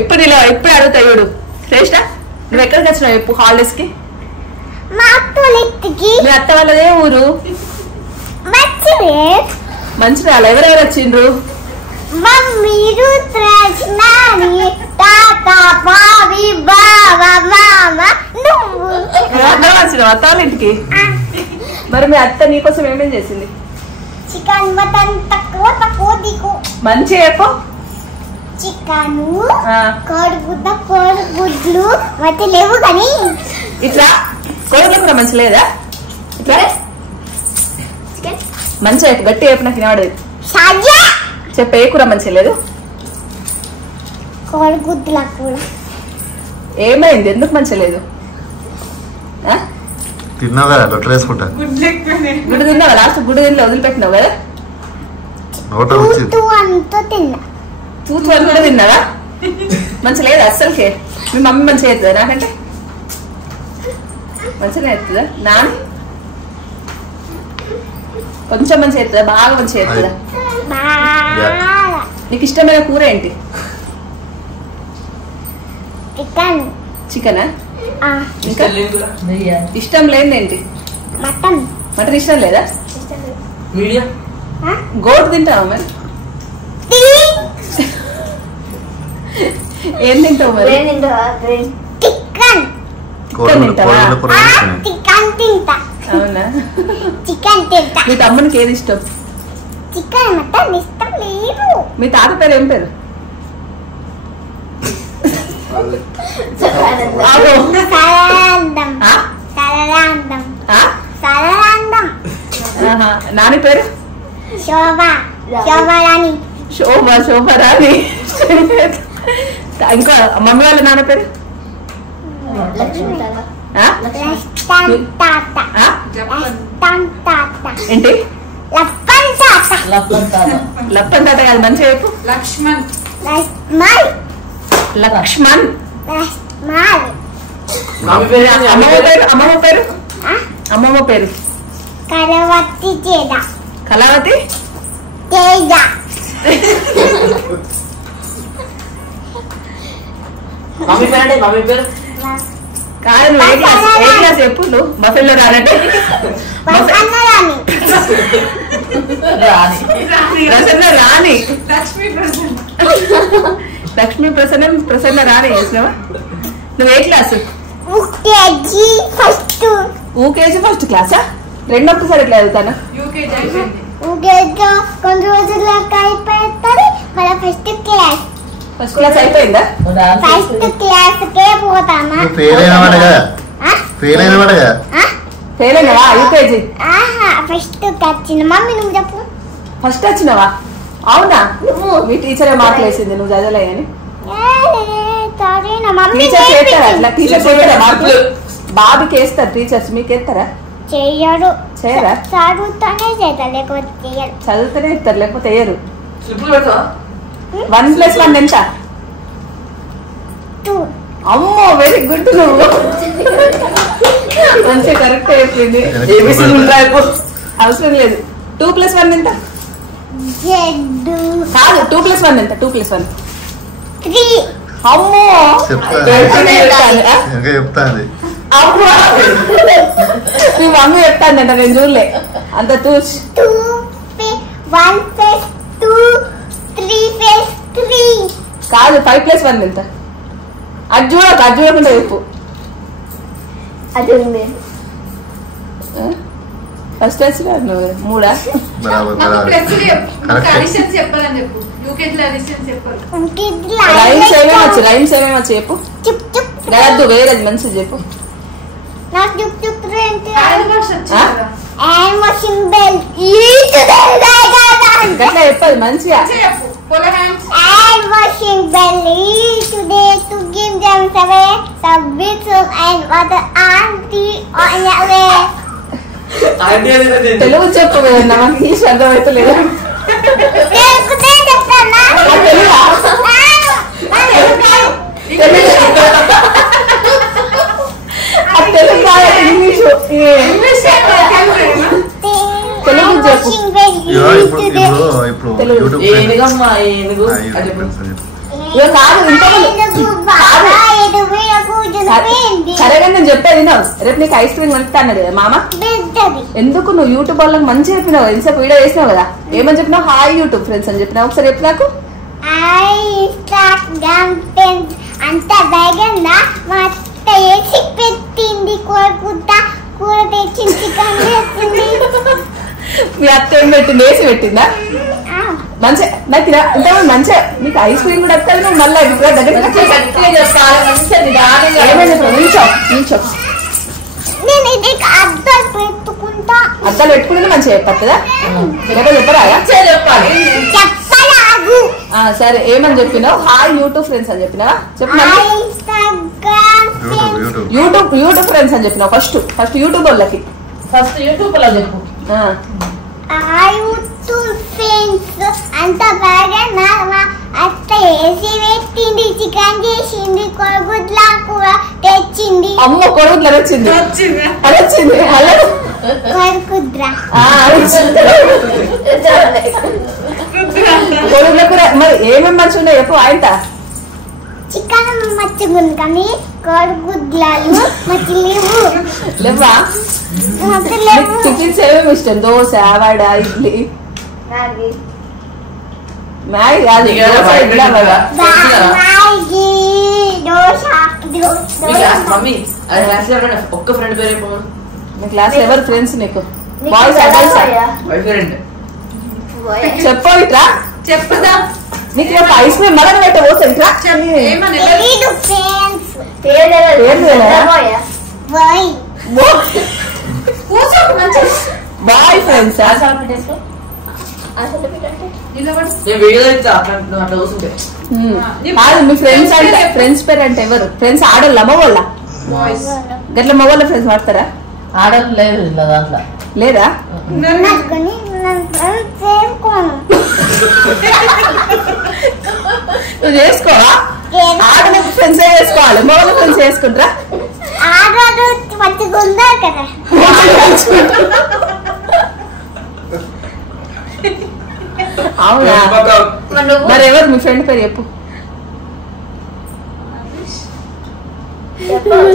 ఎప్పుడు ఇలా ఎప్పుడు అడుగుతా చూడు శ్రేష్ట నువ్వు ఎక్కడికి వచ్చినావు ఎప్పుడు హాలిడేస్ కి మీ అత్త వాళ్ళదే ఊరు మంచిర్యాల ఎవరెవరు వచ్చిండ్రు వచ్చినావు అత్త వాళ్ళ ఇంటికి మరి మీ అత్త నీకోసం ఏమేం చేసింది చికెన్ మటన్ తక్కువ మంచిగా చెప్పు చికెన్ కోడిగుడ్లు మధ్య లేవు కానీ ఇట్లా కోడిగుడ్లు కూడా మంచి లేదా ఇట్లా మంచిగా చెప్పు గట్టి చెప్పు నాకు వినవాడు చెప్పు ఏ కూర మంచిగా లేదు కోడిగుడ్ల కూర ఏమైంది ఎందుకు మంచిగా లేదు తిన్నావు కదా రొట్టెలు వేసుకుంటా గుడ్డు తిన్నావా లాస్ట్ గుడ్డు తిన్నా వదిలిపెట్టినావు కదా తూతు అని కూడా తిన్నావా మంచిగా లేదు అస్సలకే మీ మమ్మీ మంచిగా అవుతుందా నాకంటే మంచిగా అవుతుందా నాన్న కొంచెం మంచిగా అవుతుందా బాగా మంచిగా అవుతుందా నీకు ఇష్టమైన కూర ఏంటి చికెనా ఇంకా ఇష్టం లేదేంటి మటన్ ఇష్టం లేదా గోటు తింటావా మరి ఏం తింటావు మరి అవునా మీ తమ్మునికి ఏది ఇష్టం మీ తాత పేరు ఏం పేరు నాని పేరు శోభరాణి ఇంకా మమ్మీ వాళ్ళ నాన్న పేరు ఏంటి లప్పన్ తాత కాదు మంచిగా చెప్పు లక్ష్మణ్ అమ్మమ్మ పేరు కళావతి కాదు నువ్వు ఏ క్లాస్ చెప్పు నువ్వు మఫిల్లో రానంటే ప్రసన్న రాణి లక్ష్మీ ప్రసన్న రాణి చేసినావా నువ్వు ఏ క్లాసు యూకేజీ ఫస్ట్ క్లాసా రెండొక్కసారి ఎట్లా చదువుతాను కొన్ని రోజుల్లో అయిపోతుంది మళ్ళీ ఫస్ట్ క్లాస్ అయిపోయిందా ఫస్ట్ క్లాస్ కే పోతానా ఫెయిల్ అయినవా యూకేజీ ఫస్ట్ వచ్చిన మమ్మీ నువ్వు చెప్పు ఫస్ట్ వచ్చినవా అవునా మీ టీచర్ మార్కులు వేసింది నువ్వు చదవలే అని టీచర్స్ వేస్తారా అట్లా టీచర్స్ వేస్తారా మార్కులు బాబుకి వేస్తారు టీచర్స్ మీకు వేస్తారా చెయ్యరు చేయరా చదువుతానే చేస్తారు లేకపోతే చెయ్యరు చదువుతూనే ఇస్తారు లేకపోతే వేయరు 1+1 ఎంత అమ్మో వెరీ గుడ్ నువ్వు మంచిగా కరెక్ట్ అయిపోయింది అవసరం లేదు 2+1 ఎంత కాదు 2+1 ఎంత 2+1 3 అమ్మో చెప్తాను అమ్మో మీ మమ్మీ చెప్తానంట నేను చూడలే అంత చూసి 1+2 3+3 కాదు 5+1 ఎంత అది చూడకుండా చెప్పు అది ఉంది ఫస్ట్ వచ్చిన నువ్వు 3 రైమ్స్ ఏమేమి వచ్చి చెప్పు కాదు వేరేది మంచిది చెప్పు గట్లా చెప్పదు మంచిగా And washing belly today to give them service and other auntie on your way. Telugu చెప్పు నాకు ఇంగ్లీష్ అర్థమవుతలేదు ఇంగ్లీషు తెలుగు చెప్పు కాదు ఇంత వినవు రేపు నీకు ఐస్ క్రీమ్ కొనిస్తా అన్నాడు కదా మామ. పెద్దది ఎందుకు నువ్వు యూట్యూబ్ వాళ్ళకి మంచిగా చెప్పినావు, ఎంతసేపు వీడియో చేసినావు కదా. ఏమని చెప్పినావు? హాయ్ యూట్యూబ్ ఫ్రెండ్స్ అని చెప్పినావు. ఒకసారి చెప్పు నాకు. ఇన్స్టాగ్రామ్ ఫ్రెండ్స్ అంత వేగంగా మా అత్త వేసి పెట్టింది. కూర తెచ్చింది, చికెన్ తెచ్చింది. మీ అత్త ఏం పెట్టింది? వేసి పెట్టిందా? మంచిగా నాకు అంటే మంచిగా నీకు ఐస్ క్రీమ్ కూడా వస్తుంది. నువ్వు మళ్ళీ నేను ఇది అద్దాలు పెట్టుకుంటా. అద్దాలు పెట్టుకుంటే మంచిగా చెప్పదా? చెప్పరా? చెప్పరాదు. సరే ఏమని చెప్పినావు? హాయ్ యూట్యూబ్ ఫ్రెండ్స్ అని చెప్పినావా? ఇన్స్టాగ్రామ్ యూట్యూబ్ ఫ్రెండ్స్ అని చెప్పినావు. ఫస్ట్ యూట్యూబ్ వాళ్ళకి యూట్యూబ్ లో చెప్పు. యూట్యూబ్ ఫ్రెండ్స్ అంత బాగా మా అత్త వేసి పెట్టింది, చికెన్ చేసింది, కొడుగుడ్ల కూర తెచ్చింది. అమ్మ కొడుకులు వచ్చింది అది వచ్చింది అలా కొడుకుద్ర కొడుకుల కూర. మరి ఏమేమి మంచిగా ఉన్నాయి చెప్పు. ఆయన చికెన్ మచ్చుకుంది కానీ కొడుగుడ్లు మచ్చి లేవు. లేవా? టిఫిన్స్ ఏమేమి ఇష్టం? దోశ, వడ, ఇడ్లీ, మ్యాగీ కాదు ఇడ్లీ, వడ. మ్యాగీ, దోశ. మమ్మీ ఒక్క ఫ్రెండ్ పేరు చెప్పు. నీ క్లాస్ ఎవరు ఫ్రెండ్స్ నీకు? బాయ్స్ వైఫ్ ఫ్రెండ్ చెప్పు. ఇట్రా చెప్పుదా. నీకు రేపు ఐస్ క్రీమ్ మళ్ళీ పెట్ట పోతా. ఇట్రా తెలీదు ఫ్రెండ్స్. Boy friends. నేను వీడియో అట్లా చూస్తుంటే కాదు మీ ఫ్రెండ్స్ అంటే ఫ్రెండ్స్ పేరు అంటే ఎవరు? ఫ్రెండ్స్ ఆడోళ్ళ మగోళ్ళ? గట్ల మగోళ్ళ ఫ్రెండ్స్ వాడతారా? ఆడలు లేదు ఇలా దాంట్లో లేదా? నువ్వు చేసుకోవా? ఆడల ఫ్రెండ్స్ చేసుకోవాలి, మగోళ్ళ ఫ్రెండ్స్ చేసుకుంటారా? మంచిగుందా కదా. అవునా? మరి ఎవరు మీ ఫ్రెండ్ పేరు చెప్పు.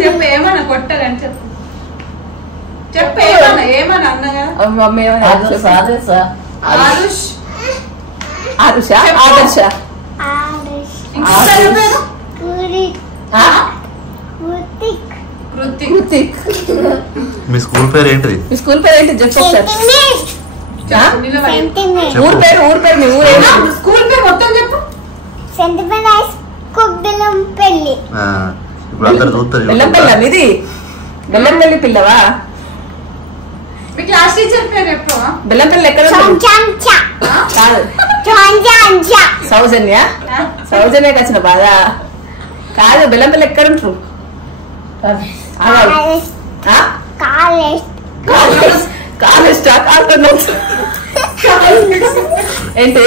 చెప్పు ఏమన్నా కొట్టదని చెప్పు. చెప్పు ఏమన్నా అన్నగా. మమ్మీ ఆరుష్ ఆరుష ఆదర్శ కృతిక్. మీ స్కూల్ పేరు ఏంటిది? మీ స్కూల్ పేరు ఏంటి చెప్పు ఒకసారి. ఊరు పేరు మీ ఊరు ఏంటి? స్కూల్ పేరు మొత్తం చెప్పు. బెల్లంపల్లి. ఇప్పుడు అందరు చూస్తారు. బెల్లంపల్లి మీది? బెల్లంపల్లి పిల్లవా? మీ క్లాస్ టీచర్ పేరు చెప్పు. బెల్లంపల్లి ఎక్కడ? కాదు సౌజన్య వచ్చిన బాధ కాదు. బెల్లంపల్లి ఎక్కడ ఉంటారు? కాలేజ్ ఏంటి?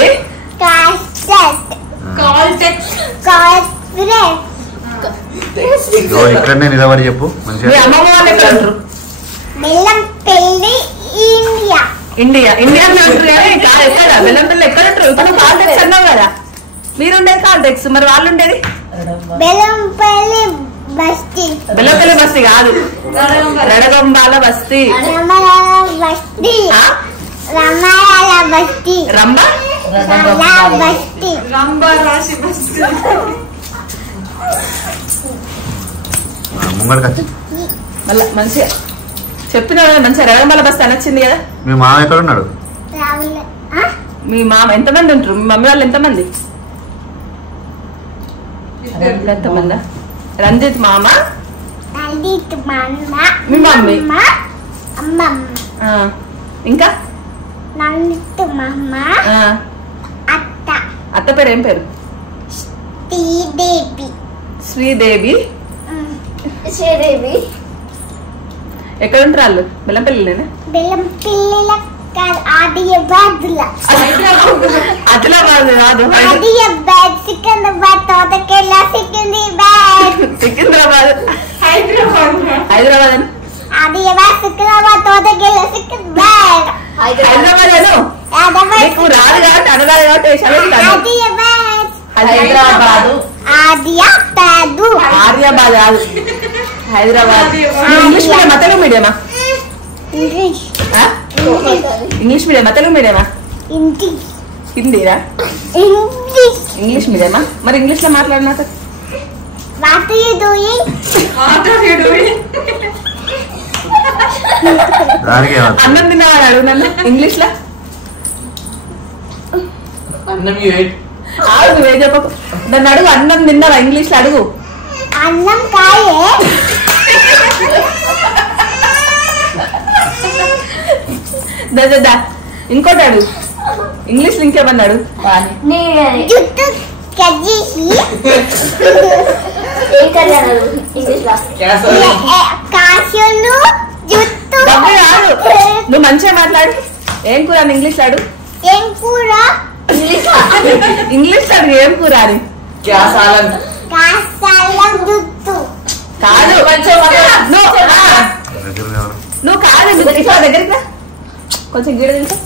ఇక్కడనే నిలబడి చెప్పు మీ మంచిగా. అమ్మమ్మ వాళ్ళు ఎక్కడ ఉంటారు? బెల్లంపల్లి ఇండియా అంటారు కానీ ఎక్కడ బెల్లంపల్లి ఎక్కడ ఉంటారు? ఇప్పుడు కాల్టెక్స్ అన్నావు కదా. మీరుండేది కాల్టెక్స్, మరి వాళ్ళు ఉండేది బెల్లంపల్లి బస్తీ. బెల్లంపల్లి బస్తీ కాదు, రడగంబాల బస్తీ. రంబ ముంగడికి వచ్చి మళ్ళా మంచిగా చెప్పిన మంచిగా రడగంబాల బస్తీ అనొచ్చింది కదా. మీ మామ ఎక్కడ ఉన్నాడు? మీ మామ ఎంతమంది ఉంటారు? మీ మమ్మీ వాళ్ళు ఎంతమంది? ఎంతమంది? రంజిత్ మామ, మీ మమ్మీ, ఇంకా అత్త పేరు ఏం పేరు? శ్రీదేవి. ఎక్కడ ఉంటారు వాళ్ళు? బెల్లంపల్లిలోనే? ఆదిలాబాద్ కాదు, సికింద్రాబాద్. హైదరాబాద్ హైదరాబాద్ నీకు రాదు కాబట్టి అనరాదు కాబట్టి హైదరాబాద్ ఆర్యాబాద్ కాదు, హైదరాబాద్. ఇంగ్లీష్ మీడియమా తెలుగు మీడియమా? ఇంగ్లీష్. ఇంగ్లీష్ మీడియమా తెలుగు మీడియమా? ఇంగ్లీష్. హిందీరా? ఇంగ్లీష్. ఇంగ్లీష్ మీడియమా? మరి ఇంగ్లీష్ లో మాట్లాడినా What are you doing? దానికి ఏమవుతుంది? అన్నం తిన్నావని అడుగు నన్ను ఇంగ్లీష్ లో. అన్నం నువ్వే చెప్పకు. నన్ను అడుగు, అన్నం తిన్నావా ఇంగ్లీష్ లో అడుగు. అన్నం కాయే. దా ఇంకోటి అడుగు ఇంగ్లీష్ లో ఇంకేమన్నాడు? జుట్టు కజ్జేసి కాసులు జుట్టు. నువ్వు మంచిగా మాట్లాడు. ఏం కూర అని ఇంగ్లీష్ లో అడుగు. ఏం కూర? ఇంగ్లీష్ లో అడుగు ఏం కూర అని. కాసాల జుట్టు. కాదు నువ్వు కాదు ఇట్లా దగ్గరికి రా. కొంచెం గీడ నిల్చో.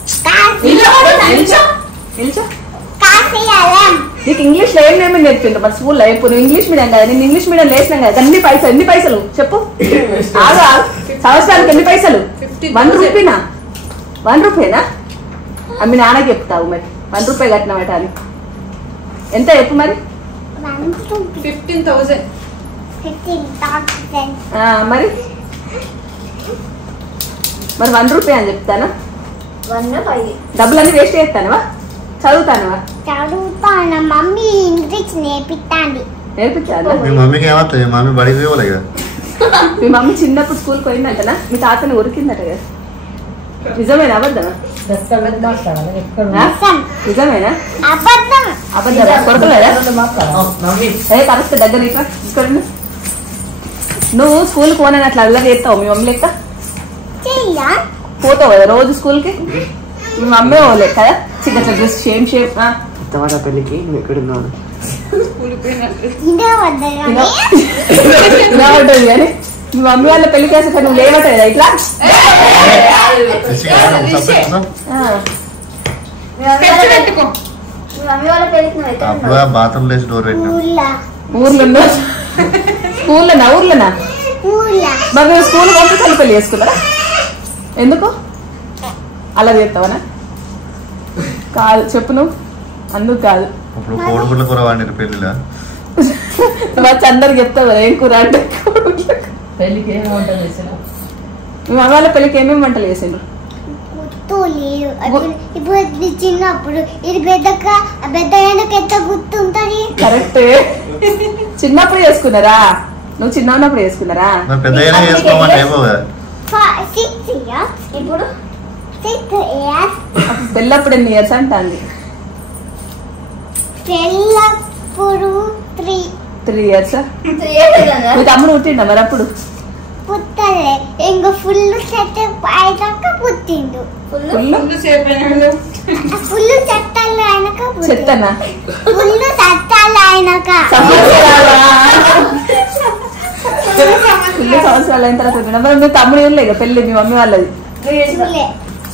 నీకు ఇంగ్లీష్ లో ఏమేమి నేర్పిండు మరి స్కూల్లో? ఎప్పుడు నువ్వు ఇంగ్లీష్ మీడియం కదా, నేను ఇంగ్లీష్ మీడియం లేసినాం కదా. ఎన్ని పైసలు చెప్పు. సంవత్సరానికి ఎన్ని పైసలు? 1 రూపీనా? 1 రూపీనా? మీ నాన్న చెప్తావు మరి 1 రూపాయి కట్టినమాట అని. ఎంత చెప్పు మరి? 15,000. మరి 1 రూపాయి అని చెప్తానా? డబ్బులన్నీ వేస్ట్ చేస్తానవా? చదువుతానవా? చదువుతాను. మమ్మీ ఇంగ్లీష్ నేర్పిస్తాండి. నేర్పించాను. మీ మమ్మీకి ఏమవుతుంది? మీ మమ్మీ బడికి పోలే కదా. మీ మమ్మీ చిన్నప్పుడు స్కూల్కి పోయిందంటనా? మీ తాతని ఉరికిందట కదా? నిజమేనా అబద్ధమా? నిజమేనా? అబద్ధమా? కొరకలేదా? కరెక్ట్ దగ్గర ఇక్కడ నువ్వు స్కూల్కి పోనని అట్లా అల్లరి చేస్తావు మీ మమ్మీ లెక్క? పోతావు కదా రోజు స్కూల్కి? మీ మమ్మీ పోలే కదా? చిన్న డ్రెస్ షేమ్ పెళ్ళికి ఎక్కడున్నాను ఇలాంటది కానీ మీ మమ్మీ వాళ్ళ పెళ్లి చేస్తే నువ్వు లేవటదా ఇట్లా? అప్పుడు బాత్రూమ్ లేసి డోర్ పెట్టినా. ఊర్లో ఊర్లోనా? మరి మీరు స్కూల్ పంపితే పెళ్లి చేసుకున్నారా? ఎందుకు అలా చేస్తావనా? కాదు చెప్పు నువ్వు. అందుకు కాదు. ఇప్పుడు కోడిగుడ్ల కూర వాడిన పెళ్లిలా వచ్చి అందరికి చెప్తావు కదా ఏం కూర అంటే. పెళ్లికి ఏమి వంటలు చేసిన? మీ మమ్మీ వాళ్ళ పెళ్లికి ఏమేమి వంటలు చేసిండ్రు? గుర్తు లేదు. ఇప్పుడు చిన్నప్పుడు ఇది పెద్దగా ఎంత గుర్తు ఉంటుంది. కరెక్ట్. చిన్నప్పుడు చేసుకున్నారా? నువ్వు చిన్న ఉన్నప్పుడు చేసుకున్నారా? పెద్దగానే చేసుకోమంటే ఏమో కదా. 6 years. ఇప్పుడు 6 years. పెళ్ళప్పుడు ఎన్ని ఇయర్స్ అంటుంది? పెళ్ళప్పుడు 3 years. మీ తమ్ముడు పుట్టిండా మరి అప్పుడు? పుట్టలే. ఇంకా ఫుల్ సెట్ అయ్యాక పుట్టిండు. ఫుల్ సేపు అయినాడు. ఫుల్ చెట్టాలు అయినాక చెత్తనా? ఫుల్ చెట్టాలు అయినాక సంవత్సరాలు అయిన తర్వాత పుట్టినా. మరి మీ తమ్ముడు ఏం లేదు పెళ్లి మీ మమ్మీ వాళ్ళది?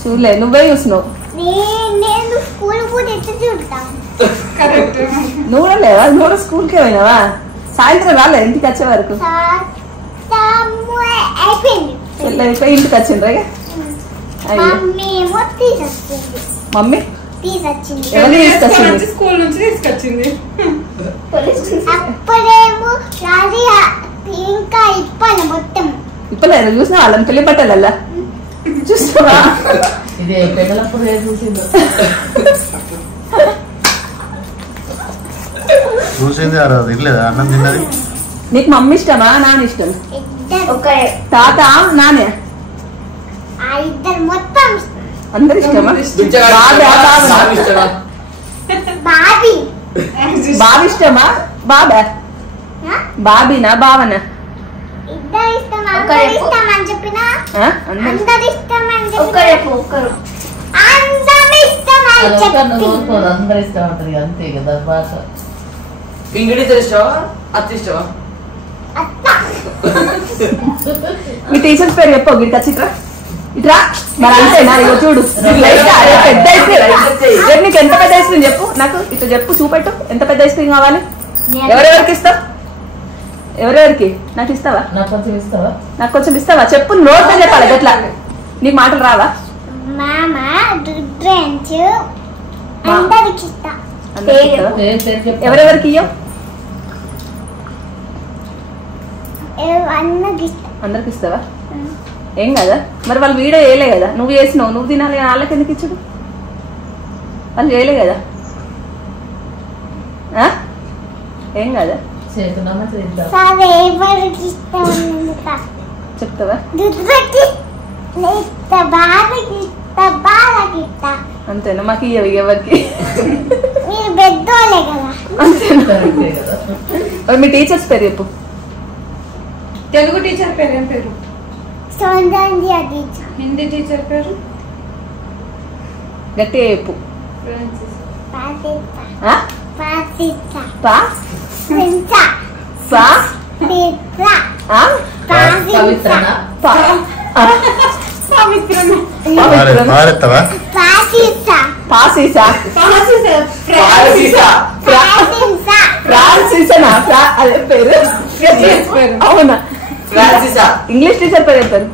చూడలే. నువ్వే చూసినావు. నేను స్కూల్ కూడా ఎత్తి చూడతాను. నువ్వు కూడా లేవా? నువ్వు కూడా స్కూల్కే పోయినావా? సాయంత్రం రాలే ఇంటికి వచ్చే వరకు? అయిపోయింది. అయిపోయి ఇంటికి వచ్చిండ్రా? మమ్మీ తీసుకొచ్చింది. ఎవరిని తీసుకొచ్చింది? స్కూల్ నుంచి తీసుకొచ్చింది. అప్పుడేమో రాజీ ఇంకా ఇప్పాలి మొత్తం. ఇప్పలేదు చూసినా వాళ్ళని పెళ్లి పట్టాలల్లా చూస్తావా? ఇది పెళ్ళప్పుడు చూసిందో చూసింది తినలేదా అన్నం తిన్నది? నీకు మమ్మీ ఇష్టమా నాన్న ఇష్టం? తాత నానే ఇద్దరు మొత్తం అందరు ఇష్టమా? బాబీ బాబు ఇష్టమా? బాబా బాబీనా బావనా? ఇద్దరు ఇష్టం. అందరు ఇష్టం అని చెప్పినా. అందరు ఇష్టం అని చెప్పి అందరు ఇష్టం అని చెప్పి అందరు ఇష్టం అంటారు అంతే కదా భాష. ఇంగ్లీష్ ఇష్టమా అత్త ఇష్టమా? మీ టీచర్స్ పేరు చెప్పు. గిడికి వచ్చి ఇట్రా మరి అంతేనా? ఇగో చూడు పెద్ద ఐస్ క్రీమ్. నీకు ఎంత పెద్ద ఐస్ క్రీమ్ చెప్పు నాకు. ఇట్లా చెప్పు చూపెట్టు ఎంత పెద్ద ఐస్ క్రీమ్ కావాలి? ఎవరెవరికి ఇస్తావు? ఎవరెవరికి? నాకు ఇస్తావా? నాకు కొంచెం ఇస్తావా? నాకు కొంచెం ఇస్తావా? చెప్పు, నోట్తో చెప్పాలి. ఎట్లా నీకు మాటలు రావా? మామ డ్రెంచ్ అందరికి ఇస్తా. ఎవరెవరికి ఇయ్యవు? అన్నకి ఇస్తా. అందరికి ఇస్తావా? ఏం కదా మరి, వాళ్ళు వీడియో వేయలే కదా, నువ్వు చేసినావు, నువ్వు తినాలి, వాళ్ళకి ఎందుకు ఇచ్చుడు? వాళ్ళు చేయలే కదా. ఏం కదా సరే ఎవరికి ఇస్తా చెప్తావా? అంతేనా? మాకు ఇయ్యవు ఎవరికి? మీరు పెద్దోళ్ళే కదా. అంతేనా? మీ టీచర్స్ పేరు చెప్పు. తెలుగు టీచర్ పేరు ఏం పేరు? సౌందర్య టీచర్. హిందీ టీచర్ పేరు? గట్టిగా చెప్పు. అవునా? ఇంగ్లీష్ టీచర్ పేరు చెప్పారు.